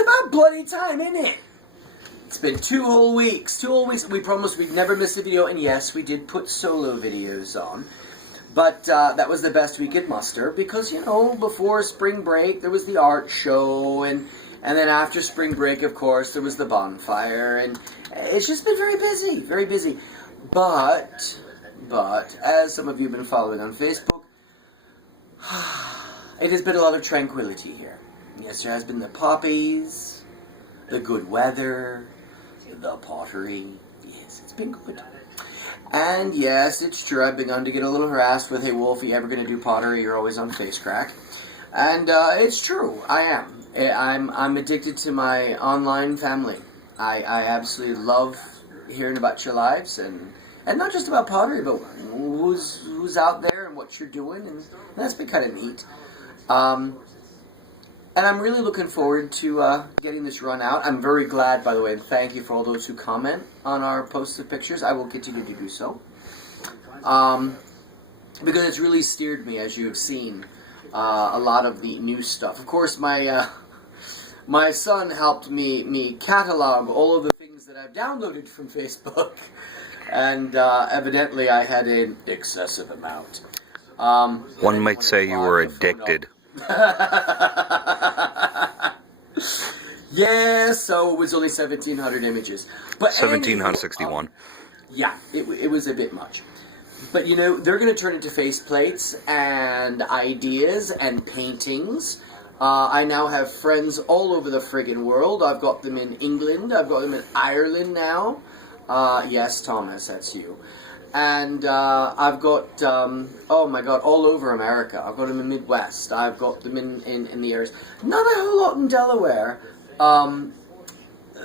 it's about bloody time, isn't it? It's been 2 whole weeks. 2 whole weeks. We promised we'd never miss a video, and yes, we did put solo videos on. But that was the best we could muster, because, you know, before spring break, there was the art show, and then after spring break, of course, there was the bonfire, and it's just been very busy, very busy. But, as some of you have been following on Facebook, it has been a lot of tranquility here. Yes, there has been the poppies, the good weather, the pottery. Yes, it's been good. And yes, it's true, I've begun to get a little harassed with, hey Wolf, you ever going to do pottery? You're always on face crack. And it's true, I am. I'm addicted to my online family. I absolutely love hearing about your lives, and not just about pottery, but who's out there and what you're doing, and that's been kind of neat. And I'm really looking forward to getting this run out. I'm very glad, by the way, and thank you for all those who comment on our posts of pictures. I will continue to do so. Because it's really steered me, as you've seen, a lot of the new stuff. Of course, my son helped me catalog all of the things that I've downloaded from Facebook. And evidently I had an excessive amount. One might say you were addicted. Yeah, so it was only 1,700 images. But 1,761. Yeah, it was a bit much. But you know, they're going to turn into faceplates and ideas and paintings. I now have friends all over the friggin' world. I've got them in England. I've got them in Ireland now. Yes, Thomas, that's you. And I've got, oh my god, all over America. I've got them in the Midwest. I've got them in the areas. Not a whole lot in Delaware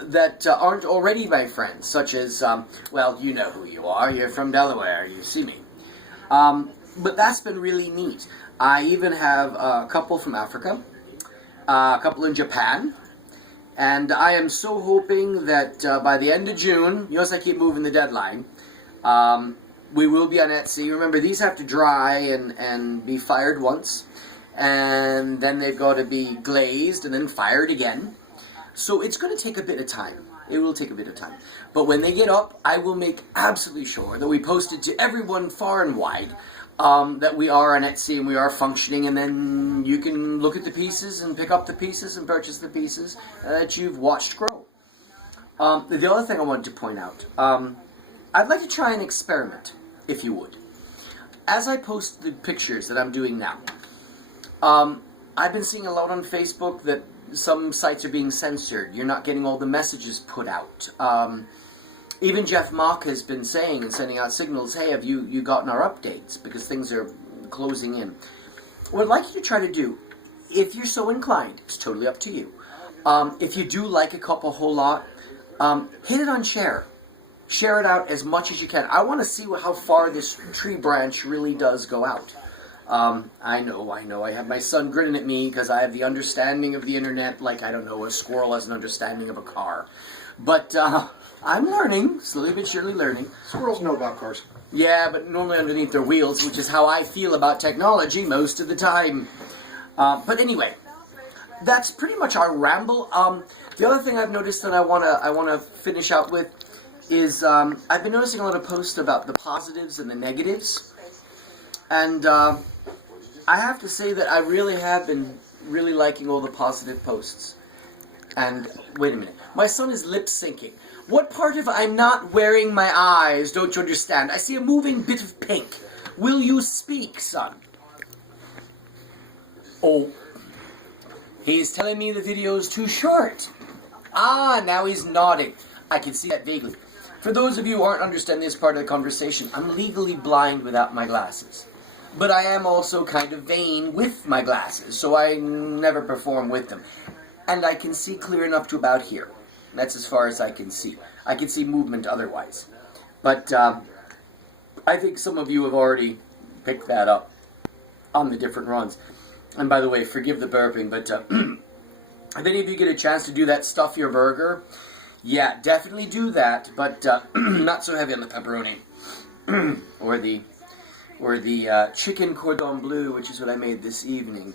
that aren't already my friends, such as, well, you know who you are. You're from Delaware. You see me. But that's been really neat. I even have a couple from Africa, a couple in Japan. And I am so hoping that by the end of June, you notice I keep moving the deadline, we will be on Etsy. Remember, these have to dry and be fired once, and then they've got to be glazed and then fired again. So it's going to take a bit of time. It will take a bit of time. But when they get up, I will make absolutely sure that we post it to everyone far and wide, that we are on Etsy and we are functioning, and then you can look at the pieces and pick up the pieces and purchase the pieces that you've watched grow. The other thing I wanted to point out, I'd like to try an experiment, if you would. As I post the pictures that I'm doing now, I've been seeing a lot on Facebook that some sites are being censored. You're not getting all the messages put out. Even Jeff Mock has been saying and sending out signals, hey, have you gotten our updates? Because things are closing in. What I'd like you to try to do, if you're so inclined, it's totally up to you. If you do like a cup a whole lot, hit it on share. Share it out as much as you can. I want to see how far this tree branch really does go out. I know. I have my son grinning at me because I have the understanding of the internet like, I don't know, a squirrel has an understanding of a car. But I'm learning, slowly but surely learning. Squirrels know about cars. Yeah, but normally underneath their wheels, which is how I feel about technology most of the time. But anyway, that's pretty much our ramble. The other thing I've noticed that I wanna finish out with is I've been noticing a lot of posts about the positives and the negatives, and I have to say that I really have been really liking all the positive posts. And wait a minute, my son is lip syncing. What part of I'm not wearing my eyes don't you understand? I see a moving bit of pink. Will you speak, son? Oh, he's telling me the video's too short. Ah, now he's nodding. I can see that vaguely. For those of you who aren't understanding this part of the conversation, I'm legally blind without my glasses. But I am also kind of vain with my glasses, so I never perform with them. And I can see clear enough to about here. That's as far as I can see. I can see movement otherwise. But I think some of you have already picked that up on the different runs. And by the way, forgive the burping, but if any of you get a chance to do that stuff your burger, yeah, definitely do that, but not so heavy on the pepperoni. or the chicken cordon bleu, which is what I made this evening.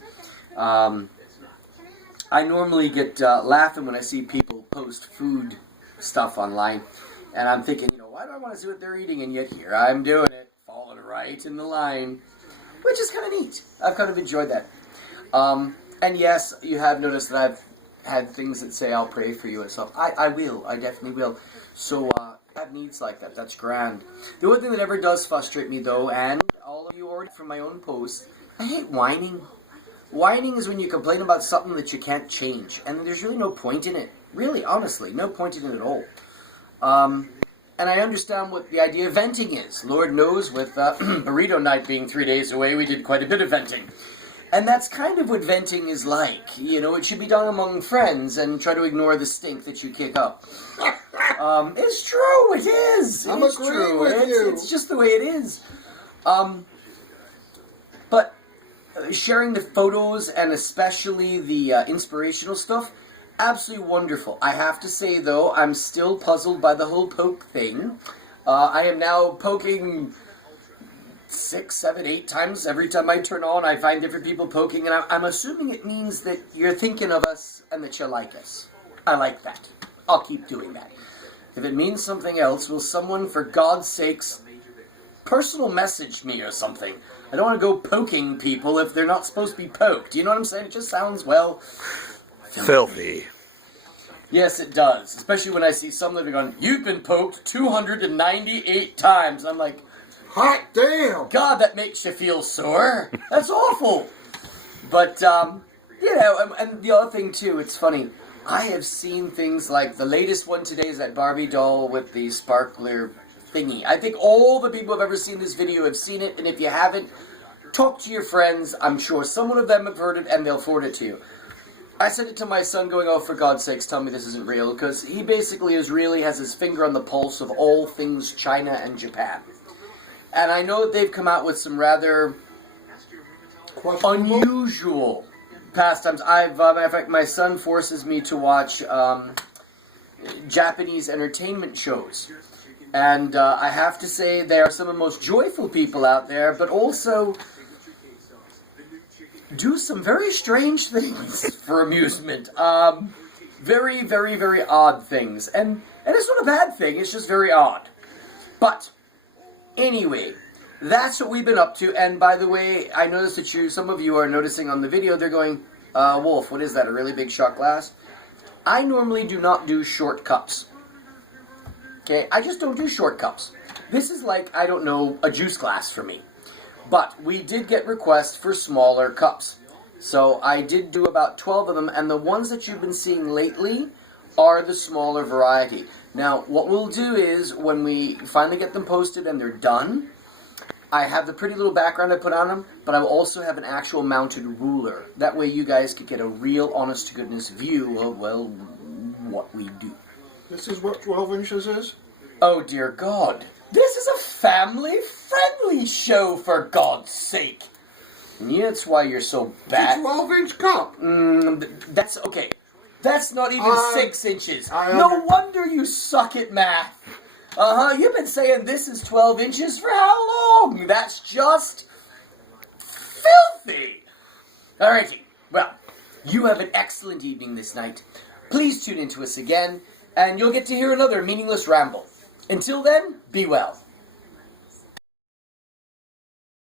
I normally get laughing when I see people post food stuff online, and I'm thinking, why do I want to see what they're eating? And yet here I'm doing it, falling right in the line, which is kind of neat. I've kind of enjoyed that. And yes, you have noticed that I've had things that say I'll pray for you and stuff. I will. I definitely will. So I have needs like that. That's grand. The one thing that ever does frustrate me, though, and all of you already from my own post, I hate whining. Whining is when you complain about something that you can't change, and there's really no point in it. Really, honestly, no point in it at all. And I understand what the idea of venting is. Lord knows, with burrito night being 3 days away, we did quite a bit of venting. And that's kind of what venting is like. It should be done among friends and try to ignore the stink that you kick up. It's true, it is. I'm It's agreeing true. with you. It's just the way it is. But sharing the photos and especially the inspirational stuff, absolutely wonderful. I have to say, though, I'm still puzzled by the whole poke thing. I am now poking 6, 7, 8 times. Every time I turn on, I find different people poking, and I'm assuming it means that you're thinking of us and that you like us. I like that. I'll keep doing that. If it means something else, will someone, for God's sakes, personal message me or something? I don't want to go poking people if they're not supposed to be poked. You know what I'm saying? It just sounds, well, Filthy. Yes, it does. Especially when I see some that are going, you've been poked 298 times. I'm like, hot damn! God, that makes you feel sore. That's awful. But, and the other thing, too, it's funny. I have seen things like, the latest one today is that Barbie doll with the sparkler thingy. I think all the people who have ever seen this video have seen it, and if you haven't, talk to your friends. I'm sure someone of them have heard it, and they'll forward it to you. I sent it to my son going, oh, for God's sakes, tell me this isn't real, because he basically has his finger on the pulse of all things China and Japan. And I know that they've come out with some rather unusual pastimes. Matter of fact, my son forces me to watch Japanese entertainment shows. And I have to say, they are some of the most joyful people out there, but also do some very strange things for amusement. Very, very, very odd things. And it's not a bad thing, it's just very odd. But anyway, that's what we've been up to. And by the way, I noticed that some of you are noticing on the video, they're going, Wolf, what is that, a really big shot glass? I normally do not do short cups. Okay, I just don't do short cups. This is like, I don't know, a juice glass for me. But we did get requests for smaller cups. So I did do about 12 of them, and the ones that you've been seeing lately are the smaller variety. Now, what we'll do is, when we finally get them posted and they're done, I have the pretty little background I put on them, but I will also have an actual mounted ruler. That way you guys could get a real, honest-to-goodness view of, well, what we do. This is what 12 inches is? Oh, dear God. This is a family-friendly show, for God's sake. And that's why you're so bad. It's a 12-inch cup. That's, okay. That's not even 6 inches. No wonder you suck at math. You've been saying this is 12 inches for how long? That's just filthy. Alrighty. Well, you have an excellent evening this night. Please tune in to us again, and you'll get to hear another meaningless ramble. Until then, be well.